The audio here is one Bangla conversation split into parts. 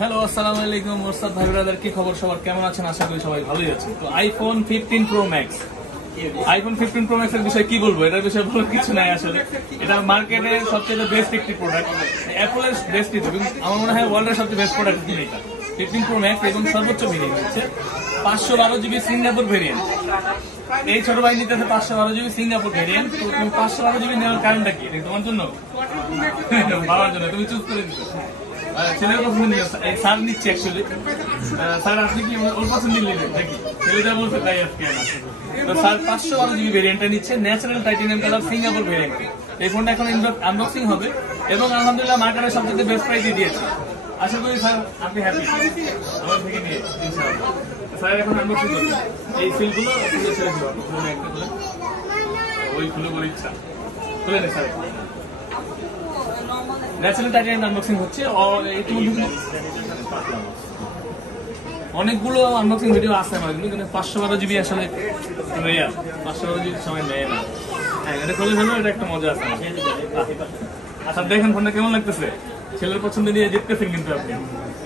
হ্যালো, আসসালামু আলাইকুম মোরসাদ ভাই ব্রাদার, কি খবর সবার? কেমন আছেন? আশা করি সবাই ভালোই আছেন। তো iPhone 15 pro max, iPhone 15 pro max এর বিষয়ে কি বলবো? এটার বিষয়ে বলার কিছু নাই আসলে। এটা মার্কেটের সবচেয়ে বেস্ট একটি প্রোডাক্ট, অ্যাপলের বেস্ট কিছু, আমার মনে হয় ওয়ার্ল্ডের সবচেয়ে বেস্ট প্রোডাক্ট এটা 15 প্রো ম্যাক্স। এবং সর্বোচ্চ ভেরিয়েন্ট হচ্ছে 512 জিবি সিঙ্গাপুর ভেরিয়েন্ট। এই ছোট ভাই নিতে 512 জিবি সিঙ্গাপুর ভেরিয়েন্ট। তো তুমি 512 জিবি নেওয়ার কারণটা কি? তোমার জন্য, বাবার জন্য তুমি চুজ করে দিচ্ছ। ছেলের পছন্দ স্যার নিচ্ছে অ্যাকচুয়ালি। স্যার আপনি কি ওর পছন্দ নিলেন নাকি? ছেলেটা বলছে তাই আজকে তো স্যার 512 জিবি ভেরিয়েন্টটা নিচ্ছে, natural titanium colour Singapore variant. এই ফোনটা এখন আনবক্সিং হবে এবং আলহামদুলিল্লাহ মার্কেটের সবচেয়ে বেস্ট প্রাইসে দিয়েছে। আশা করি স্যার আপনি হ্যাপি আমার থেকে নিয়ে, ইনশাআল্লাহ। স্যার এখন আনবক্সিং করবেন এই সিলগুলো ছেড়ে দেবো, ওই খুলে বলে ইচ্ছা খুলে নেই স্যার। ন্যাচারাল টাইটানিয়াম আনবক্সিং হচ্ছে। অনেকগুলো আনবক্সিং ভিডিও আছে আমার, কিন্তু 512 জিবি আসলে রেয়ার, 512 জিবি সময় নেয় না। হ্যাঁ, এটা খুলে ফেলো, এটা একটা মজা আছে। আচ্ছা দেখেন ফোনটা কেমন লাগতেছে, ছেলের পছন্দ নিয়ে জিততেছেন কিন্তু আপনি।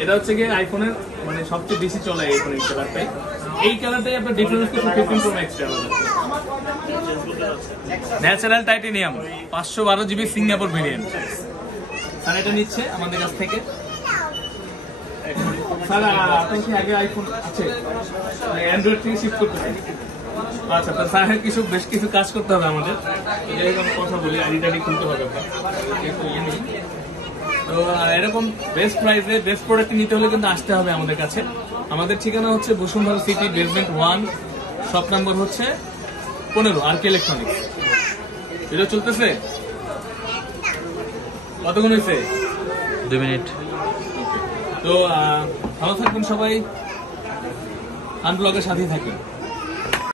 এটা হচ্ছে গিয়ে আইফোনের মানে সবচেয়ে বেশি চলে এই ফোনের কালারটাই। এই কালারটাই আপনার ডিফারেন্স করছে 15 pro max natural titanium 512 GB Singapore variant. Sir এটা নিচ্ছে আমাদের কাছ থেকে। স্যার আপনার কি আগে আইফোন আছে, অ্যান্ড্রয়েড থেকে শিফট করতে চাই? আচ্ছা, তো স্যার বেশ কিছু কাজ করতে হবে আমাদের। যেরকম কথা বলি, আইডি খুলতে হবে আপনার। তো এরকম বেস্ট প্রাইসে বেস্ট প্রোডাক্ট নিতে হলে কিন্তু আসতে হবে আমাদের কাছে। আমাদের ঠিকানা হচ্ছে Bashundhara city, basement 1, shop number হচ্ছে 15, আর কে ইলেকট্রনিক্স। এটা চলতেছে কতক্ষণ হয়েছে? 2 মিনিট। তো ভালো থাকবেন সবাই, আনব্লগের সাথেই থাকবেন।